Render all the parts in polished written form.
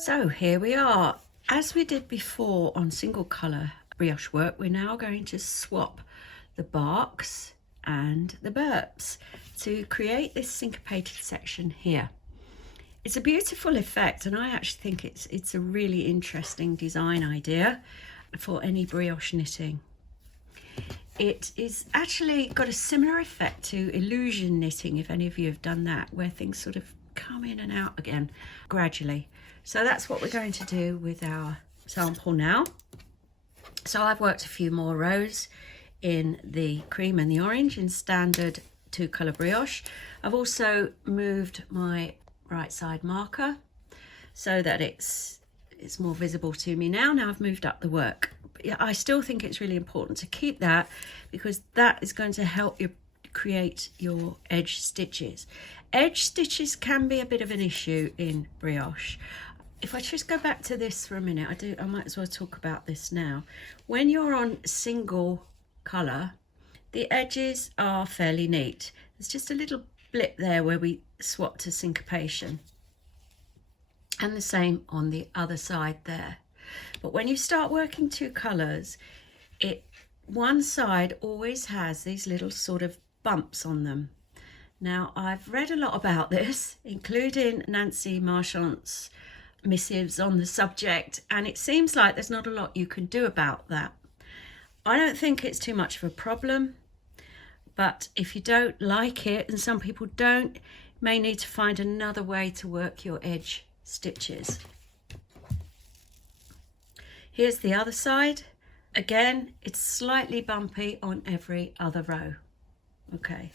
So here we are. As we did before on single colour brioche work, we're now going to swap the barks and the burps to create this syncopated section here. It's a beautiful effect, and I actually think it's a really interesting design idea for any brioche knitting. It is actually got a similar effect to illusion knitting, if any of you have done that, where things sort of come in and out again gradually. So that's what we're going to do with our sample now. So I've worked a few more rows in the cream and the orange in standard 2-colour brioche. I've also moved my right side marker so that it's more visible to me now. Now I've moved up the work. I still think it's really important to keep that, because that is going to help you create your edge stitches. Edge stitches can be a bit of an issue in brioche. If I just go back to this for a minute, I might as well talk about this now. When you're on single colour, the edges are fairly neat. There's just a little blip there where we swap to syncopation, and the same on the other side there. But when you start working 2 colours, one side always has these little sort of bumps on them. Now, I've read a lot about this, including Nancy Marchant's missives on the subject, and it seems like there's not a lot you can do about that. I don't think it's too much of a problem, but if you don't like it, and some people don't, you may need to find another way to work your edge stitches. Here's the other side. Again, it's slightly bumpy on every other row. Okay,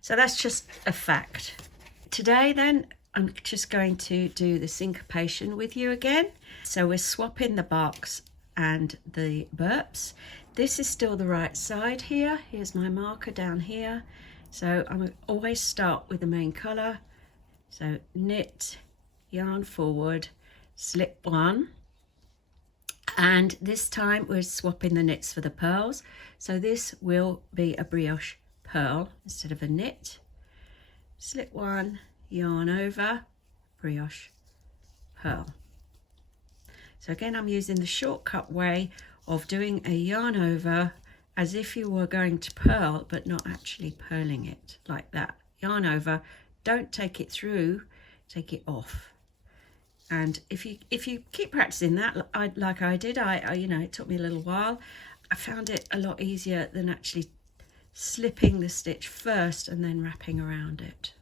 so that's just a fact. Today then, I'm just going to do the syncopation with you again. So we're swapping the barks and the burps. This is still the right side here. Here's my marker down here. So I'm always start with the main colour. So knit, yarn forward, slip 1. And this time we're swapping the knits for the pearls. So this will be a brioche pearl instead of a knit. Slip 1, yarn over, brioche pearl. So again, I'm using the shortcut way of doing a yarn over as if you were going to purl, but not actually purling it like that. Yarn over, don't take it through, take it off. And if you keep practicing that, like I did, you know, it took me a little while. I found it a lot easier than actually slipping the stitch first and then wrapping around it.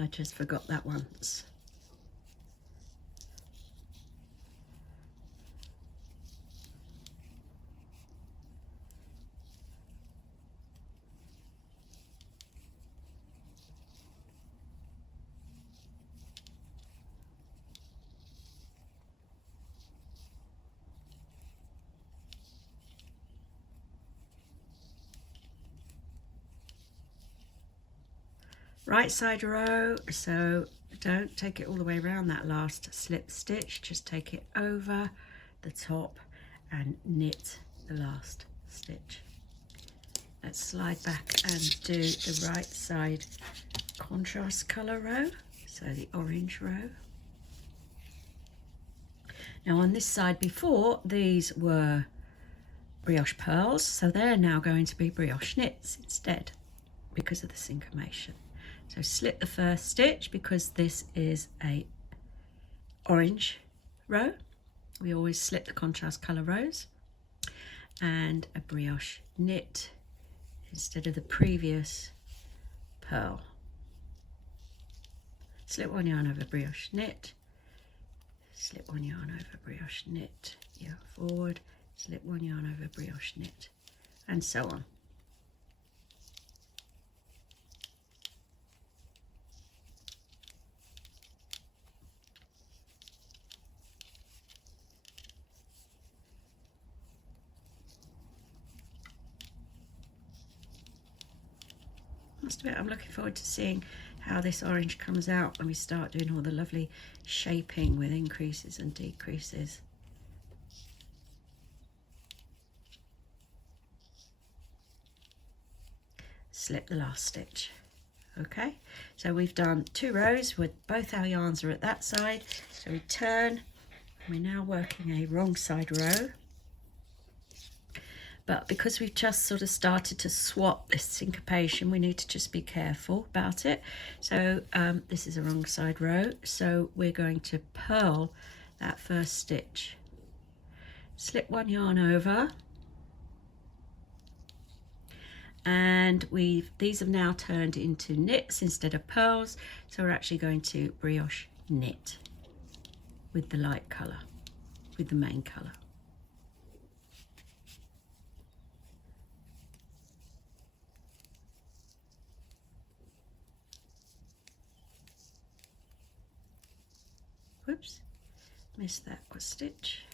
I just forgot that once. Right side row, so don't take it all the way around that last slip stitch, just take it over the top and knit the last stitch. Let's slide back and do the right side contrast colour row, so the orange row. Now on this side before, these were brioche pearls, so they're now going to be brioche knits instead because of the syncopation. So slip the first stitch because this is a orange row. We always slip the contrast colour rows, and a brioche knit instead of the previous pearl. Slip 1 yarn over brioche knit, slip 1 yarn over brioche knit, yarn forward, slip 1 yarn over brioche knit, and so on. I'm looking forward to seeing how this orange comes out when we start doing all the lovely shaping with increases and decreases. slip the last stitch. Okay, so we've done 2 rows with both our yarns are at that side, so we turn. We're now working a wrong side row, but because we've just sort of started to swap this syncopation, we need to just be careful about it. So this is a wrong side row, so we're going to purl that first stitch, slip 1 yarn over, and these have now turned into knits instead of pearls, so we're actually going to brioche knit with the light colour, with the main colour. Whoops, missed that stitch.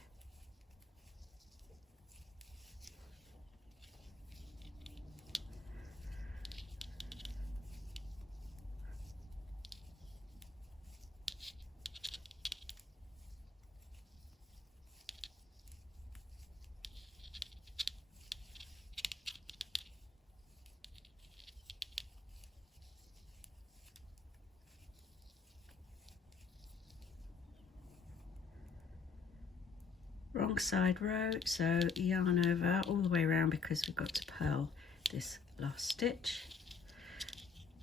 Wrong side row, so yarn over all the way around because we've got to purl this last stitch.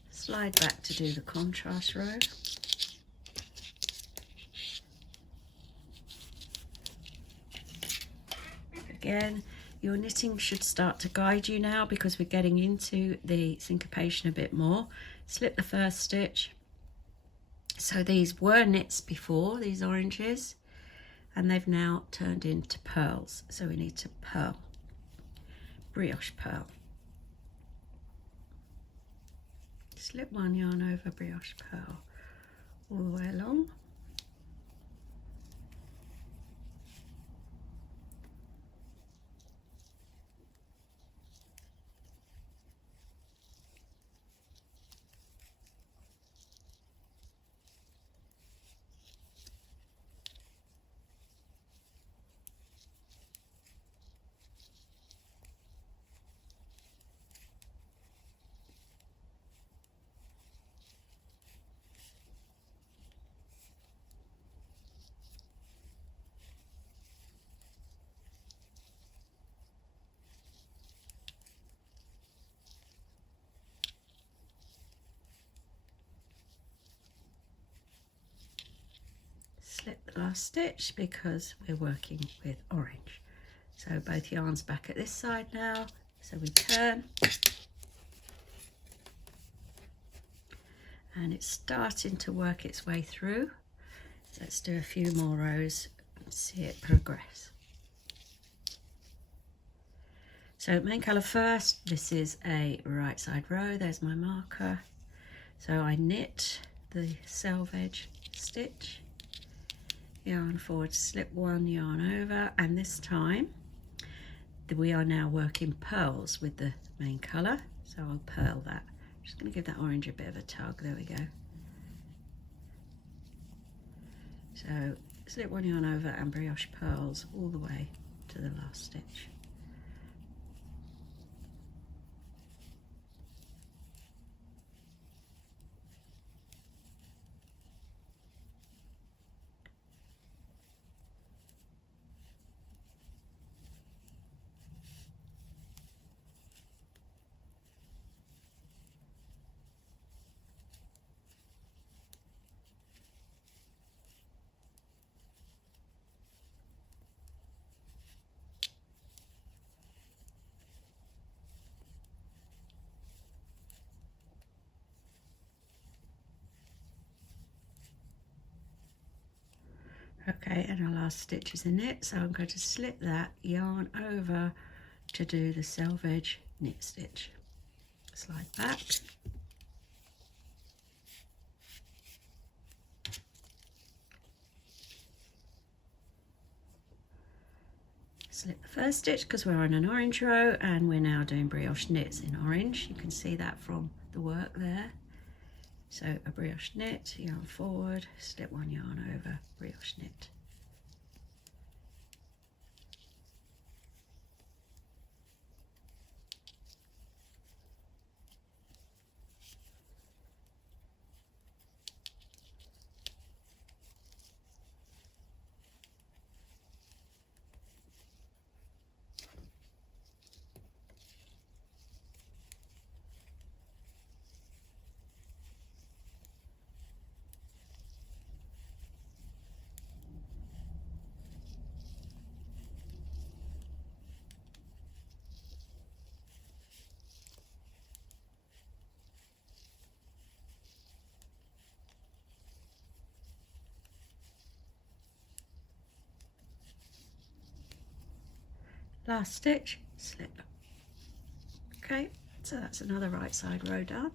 Slide back to do the contrast row. Again, your knitting should start to guide you now because we're getting into the syncopation a bit more. Slip the first stitch. So these were knits before, these oranges, and they've now turned into pearls. So we need to purl, brioche purl. Slip 1 yarn over, brioche purl all the way along. Slip the last stitch because we're working with orange. So both yarns back at this side now, so we turn, and it's starting to work its way through. So let's do a few more rows and see it progress. So main colour first, this is a right side row, there's my marker. So I knit the selvage stitch, yarn forward, slip 1 yarn over, and this time we are now working pearls with the main colour. So I'll purl that. I'm just going to give that orange a bit of a tug, there we go. So slip 1 yarn over and brioche pearls all the way to the last stitch. Okay, and our last stitch is a knit, so I'm going to slip that yarn over to do the selvage knit stitch. Slide back. Slip the first stitch because we're on an orange row, and we're now doing brioche knits in orange. You can see that from the work there. So a brioche knit, yarn forward, slip 1 yarn over, brioche knit. last stitch, slip. Okay, so that's another right side row done.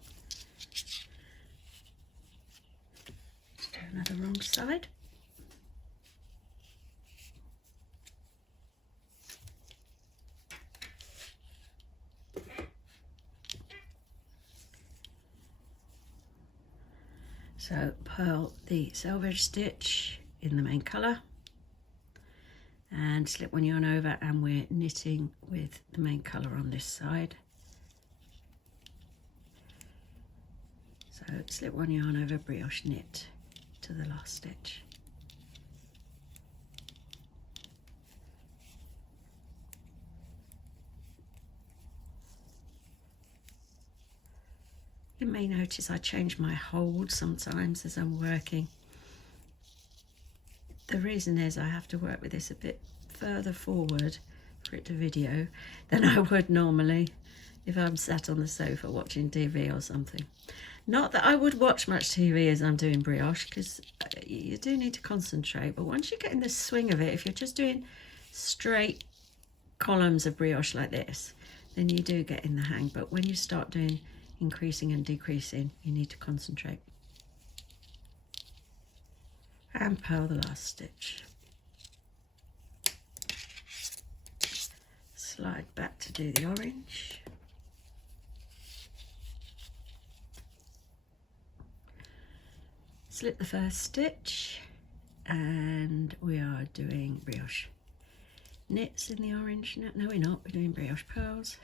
Let's do another wrong side. So purl the selvage stitch in the main colour and slip one yarn over, and we're knitting with the main colour on this side. So slip one yarn over, brioche knit to the last stitch. You may notice I change my hold sometimes as I'm working. The reason is I have to work with this a bit further forward for it to video than I would normally if I'm sat on the sofa watching TV or something. Not that I would watch much TV as I'm doing brioche, because you do need to concentrate, but once you get in the swing of it, if you're just doing straight columns of brioche like this, then you do get in the hang. But when you start doing increasing and decreasing, you need to concentrate. And purl the last stitch. Slide back to do the orange. Slip the first stitch, and we are doing brioche knits in the orange. No, we're not, we're doing brioche pearls.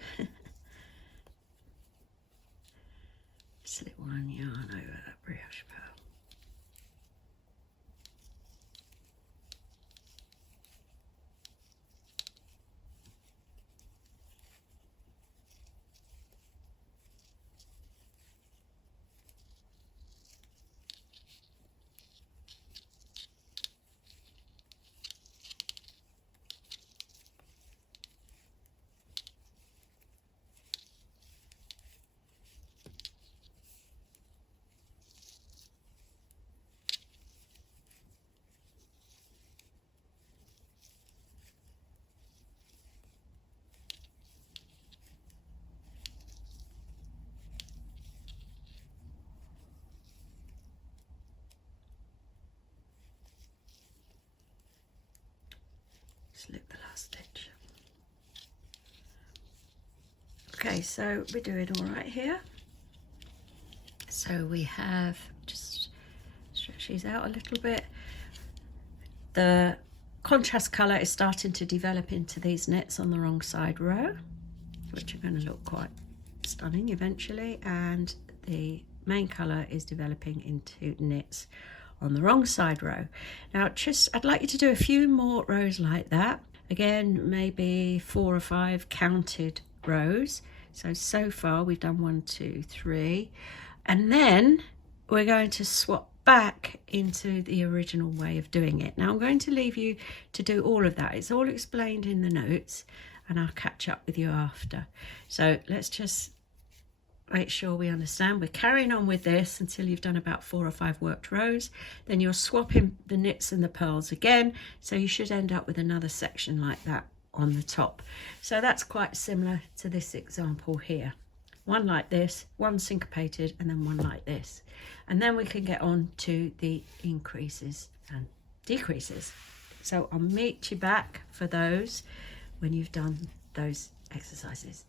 Slip one yarn over that brioche pearl. Slip the last stitch. Okay, so we're doing all right here. So we have just stretch these out a little bit. The contrast colour is starting to develop into these knits on the wrong side row, which are going to look quite stunning eventually, and the main colour is developing into knits on the wrong side row. Now I'd like you to do a few more rows like that. Again, maybe 4 or 5 counted rows. So far we've done 1, 2, 3, and then we're going to swap back into the original way of doing it. Now I'm going to leave you to do all of that. It's all explained in the notes, and I'll catch up with you after. So let's just make sure we understand. We're carrying on with this until you've done about 4 or 5 worked rows. Then you're swapping the knits and the pearls again, so you should end up with another section like that on the top. So that's quite similar to this example here. One like this, one syncopated, and then one like this. And then we can get on to the increases and decreases. So I'll meet you back for those when you've done those exercises.